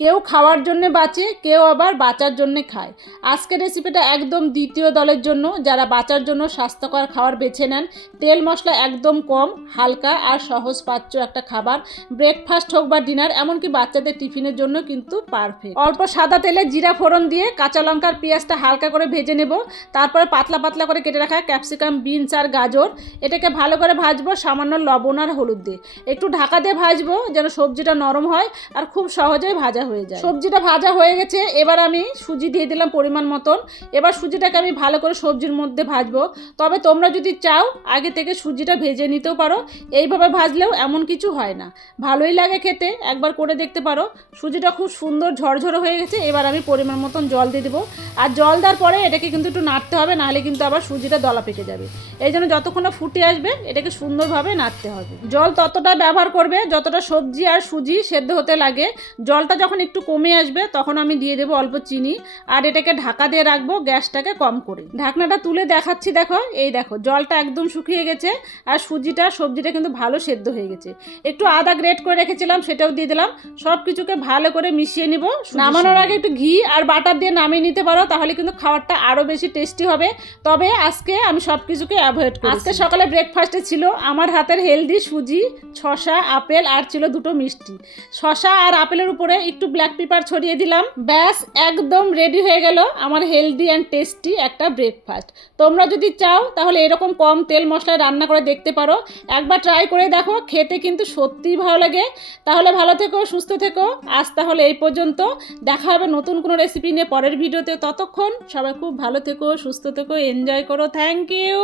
কেউ খাওয়ার জন্য বাঁচে, কেউ আবার বাঁচার জন্য খায়। আজকের রেসিপিটা একদম দ্বিতীয় দলের জন্য, যারা বাঁচার জন্য স্বাস্থ্যকর খাবার বেছে নেন। তেল মশলা একদম কম, হালকা আর সহজ পাচ্য একটা খাবার। ব্রেকফাস্ট হোক বা ডিনার, এমনকি বাচ্চাদের টিফিনের জন্য কিন্তু পারফেক্ট। অল্প সাদা তেলে জিরা ফোড়ন দিয়ে কাঁচা লঙ্কার পেঁয়াজটা হালকা করে ভেজে নেব। তারপরে পাতলা পাতলা করে কেটে রাখা ক্যাপসিকাম, বিনস আর গাজর, এটাকে ভালো করে ভাজবো সামান্য লবণ আর হলুদ দিয়ে। একটু ঢাকা দিয়ে ভাজবো যেন সবজিটা নরম হয় আর খুব সহজেই ভাজা হয়ে যায়। সবজিটা ভাজা হয়ে গেছে, এবার আমি সুজি দিয়ে দিলাম পরিমাণ মতন। এবার সুজিটাকে আমি ভালো করে সবজির মধ্যে ভাজবো। তবে তোমরা যদি চাও আগে থেকে সুজিটা ভেজে নিতেও পারো, এইভাবে ভাজলেও এমন কিছু হয় না, ভালোই লাগে খেতে, একবার করে দেখতে পারো। সুজিটা খুব সুন্দর ঝরঝরে হয়ে গেছে, এবার আমি পরিমাণ মতন জল দিয়ে দেবো। আর জল দেওয়ার পরে এটাকে কিন্তু একটু নাড়তে হবে, নাহলে কিন্তু আবার সুজিটা দলা পেকে যাবে। এই জন্য যতক্ষণ না ফুটে আসবে এটাকে সুন্দরভাবে নাড়তে হবে। জল ততটা ব্যবহার করবে যতটা সবজি আর সুজি সেদ্ধ হতে লাগে। জলটা যখন একটু কমে আসবে তখন আমি দিয়ে দেবো অল্প চিনি, আর এটাকে ঢাকা দিয়ে রাখবো গ্যাসটাকে কম করে। ঢাকনাটা তুলে দেখাচ্ছি, দেখো এই দেখো জলটা একদম শুকিয়ে গেছে আর সবজিটা কিন্তু ভালো সেদ্ধ হয়ে গেছে। একটু আদা গ্রেট করে রেখেছিলাম, সেটাও দিয়ে দিলাম। সব কিছুকে ভালো করে মিশিয়ে নিব। নামানোর আগে একটু ঘি আর বাটার দিয়ে নামিয়ে নিতে পারো, তাহলে কিন্তু খাবারটা আরও বেশি টেস্টি হবে। তবে আজকে আমি সব কিছুকে অ্যাভয়েড করি। আজকে সকালে ব্রেকফাস্টে ছিল আমার হাতের হেলদি সুজি, শসা, আপেল আর ছিল দুটো মিষ্টি। শসা আর আপেলের উপরে একটু ব্ল্যাক পেপার ছড়িয়ে দিলাম, ব্যাস একদম রেডি হয়ে গেল আমার হেলদি অ্যান্ড টেস্টি একটা ব্রেকফাস্ট। তোমরা যদি চাও তাহলে এরকম কম তেল মশলায় রান্না করে দেখতে পারো, একবার ট্রাই করে দেখো, খেতে কিন্তু সত্যিই ভালো লাগে। তাহলে ভালো থেকো, সুস্থ থেকো। আজ তাহলে এই পর্যন্ত, দেখা হবে নতুন কোনো রেসিপি নিয়ে পরের ভিডিওতে। ততক্ষণ সবাই খুব ভালো থেকো, সুস্থ থেকো, এনজয় করো। Thank you.